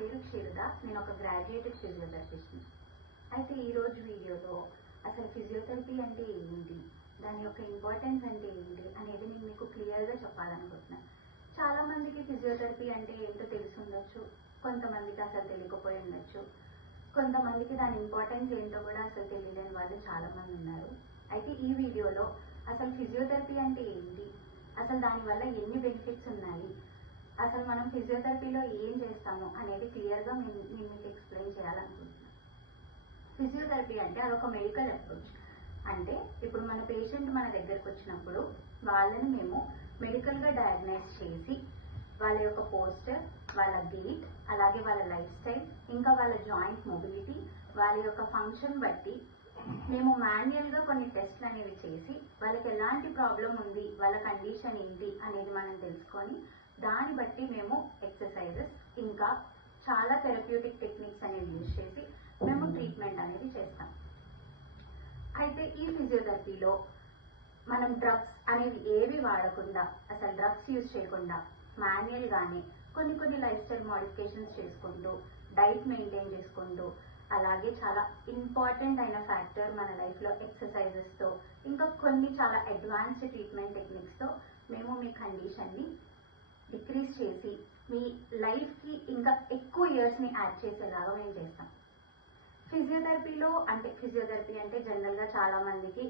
పేరు క్షీరద. నేను ఒక గ్రాడ్యుయేటెడ్ ఫిజియోథెరపిస్ట్ని. అయితే ఈరోజు వీడియోలో అసలు ఫిజియోథెరపీ అంటే ఏంటి, దాని యొక్క ఇంపార్టెన్స్ అంటే ఏంటి అనేది నేను మీకు క్లియర్గా చెప్పాలనుకుంటున్నాను. చాలామందికి ఫిజియోథెరపీ అంటే ఏంటో తెలిసి ఉండొచ్చు, కొంతమందికి అసలు తెలియకపోయి ఉండొచ్చు, కొంతమందికి దాని ఇంపార్టెన్స్ ఏంటో కూడా అసలు తెలియలేని వాళ్ళు చాలామంది ఉన్నారు. అయితే ఈ వీడియోలో అసలు ఫిజియోథెరపీ అంటే ఏంటి, అసలు దానివల్ల ఎన్ని బెనిఫిట్స్ ఉన్నాయి, అసలు మనం ఫిజియోథెరపీలో ఏం చేస్తాము అనేది క్లియర్గా నేను మీకు ఎక్స్ప్లెయిన్ చేయాలనుకుంటున్నాను. ఫిజియోథెరపీ అంటే అదొక మెడికల్ అప్రోచ్. అంటే ఇప్పుడు మన పేషెంట్ మన దగ్గరకు వచ్చినప్పుడు వాళ్ళని మేము మెడికల్గా డయాగ్నైజ్ చేసి వాళ్ళ యొక్క పోస్టర్, వాళ్ళ గెయిట్, అలాగే వాళ్ళ లైఫ్ స్టైల్, ఇంకా వాళ్ళ జాయింట్ మొబిలిటీ, వాళ్ళ యొక్క ఫంక్షన్ బట్టి మేము మాన్యువల్గా కొన్ని టెస్ట్లు అనేవి చేసి వాళ్ళకి ఎలాంటి ప్రాబ్లం ఉంది, వాళ్ళ కండిషన్ ఏంటి అనేది మనం తెలుసుకొని దాన్ని బట్టి మేము ఎక్సర్సైజెస్ ఇంకా చాలా థెరప్యూటిక్ టెక్నిక్స్ అనేవి యూజ్ చేసి మేము ట్రీట్మెంట్ అనేది చేస్తాం. అయితే ఈ ఫిజియోథెరపీలో మనం డ్రగ్స్ అనేవి ఏవి వాడకుండా, అసలు డ్రగ్స్ యూజ్ చేయకుండా మాన్యువల్గానే కొన్ని లైఫ్ స్టైల్ మోడిఫికేషన్స్ చేసుకుంటూ, డైట్ మెయింటైన్ చేసుకుంటూ, అలాగే చాలా ఇంపార్టెంట్ అయిన ఫ్యాక్టర్ మన లైఫ్లో ఎక్సర్సైజెస్తో, ఇంకా కొన్ని చాలా అడ్వాన్స్డ్ ట్రీట్మెంట్ టెక్నిక్స్తో మేము మీ కండిషన్ని డిక్రీజ్ చేసి మీ లైఫ్కి ఇంకా ఎక్కువ ఇయర్స్ని యాడ్ చేసేలాగా మేము చేస్తాం. ఫిజియోథెరపీ అంటే జనరల్గా చాలామందికి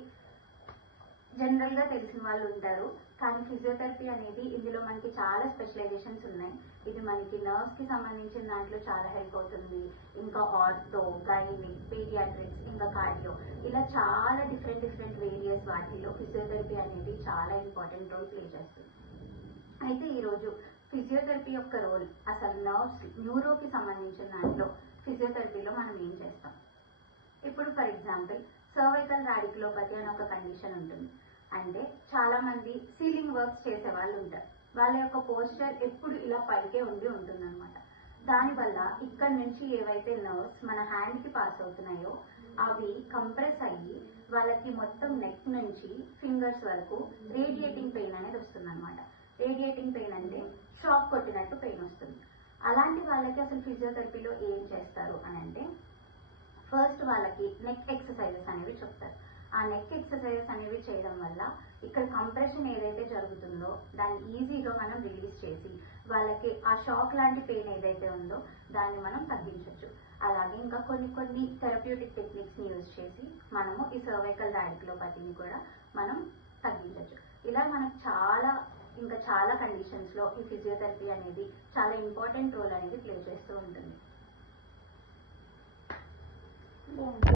జనరల్గా తెలిసిన వాళ్ళు ఉంటారు, కానీ ఫిజియోథెరపీ అనేది ఇందులో మనకి చాలా స్పెషలైజేషన్స్ ఉన్నాయి. ఇది మనకి నర్వ్స్కి సంబంధించిన దాంట్లో చాలా హెల్ప్ అవుతుంది, ఇంకా ఆర్థో, గైనిక్, పీడియాట్రిక్స్, ఇంకా కార్డియో, ఇలా చాలా డిఫరెంట్ వేరియస్ వాటిల్లో ఫిజియోథెరపీ అనేది చాలా ఇంపార్టెంట్ రోల్ ప్లే చేస్తుంది. అయితే ఈరోజు ఫిజియోథెరపీ యొక్క రోల్, అసలు న్యూరోకి సంబంధించిన దాంట్లో ఫిజియోథెరపీలో మనం ఏం చేస్తాం. ఇప్పుడు ఫర్ ఎగ్జాంపుల్ సర్వైకల్ రాడికులోపతి అని ఒక కండిషన్ ఉంటుంది. అంటే చాలామంది సీలింగ్ వర్క్స్ చేసే వాళ్ళు ఉంటారు, వాళ్ళ యొక్క పోస్చర్ ఎప్పుడు ఇలా పైకే ఉంటుందన్నమాట. దానివల్ల ఇక్కడ నుంచి ఏవైతే నర్వ్స్ మన హ్యాండ్కి పాస్ అవుతున్నాయో అవి కంప్రెస్ అయ్యి వాళ్ళకి మొత్తం నెక్ నుంచి ఫింగర్స్ వరకు రేడియేటింగ్ పెయిన్ అనేది వస్తుందన్నమాట. రేడియేటింగ్ పెయిన్ అంటే షాక్ కొట్టినట్టు పెయిన్ వస్తుంది. అలాంటి వాళ్ళకి అసలు ఫిజియోథెరపీలో ఏం చేస్తారు అని అంటే, ఫస్ట్ వాళ్ళకి నెక్ ఎక్సర్సైజెస్ అనేవి చెప్తారు. ఆ నెక్ ఎక్సర్సైజెస్ అనేవి చేయడం వల్ల ఇక్కడ కంప్రెషన్ ఏదైతే జరుగుతుందో దాన్ని ఈజీగా మనం రిలీజ్ చేసి వాళ్ళకి ఆ షాక్ లాంటి పెయిన్ ఏదైతే ఉందో దాన్ని మనం తగ్గించవచ్చు. అలాగే ఇంకా కొన్ని థెరప్యూటిక్ టెక్నిక్స్ని యూజ్ చేసి మనము ఈ సర్వైకల్ రాడికులోపతిని కూడా మనం తగ్గించవచ్చు. ఇలా మనకు చాలా కండిషన్స్లో ఈ ఫిజియోథెరపీ అనేది చాలా ఇంపార్టెంట్ రోల్ అనేది ప్లే చేస్తూ ఉంటుంది.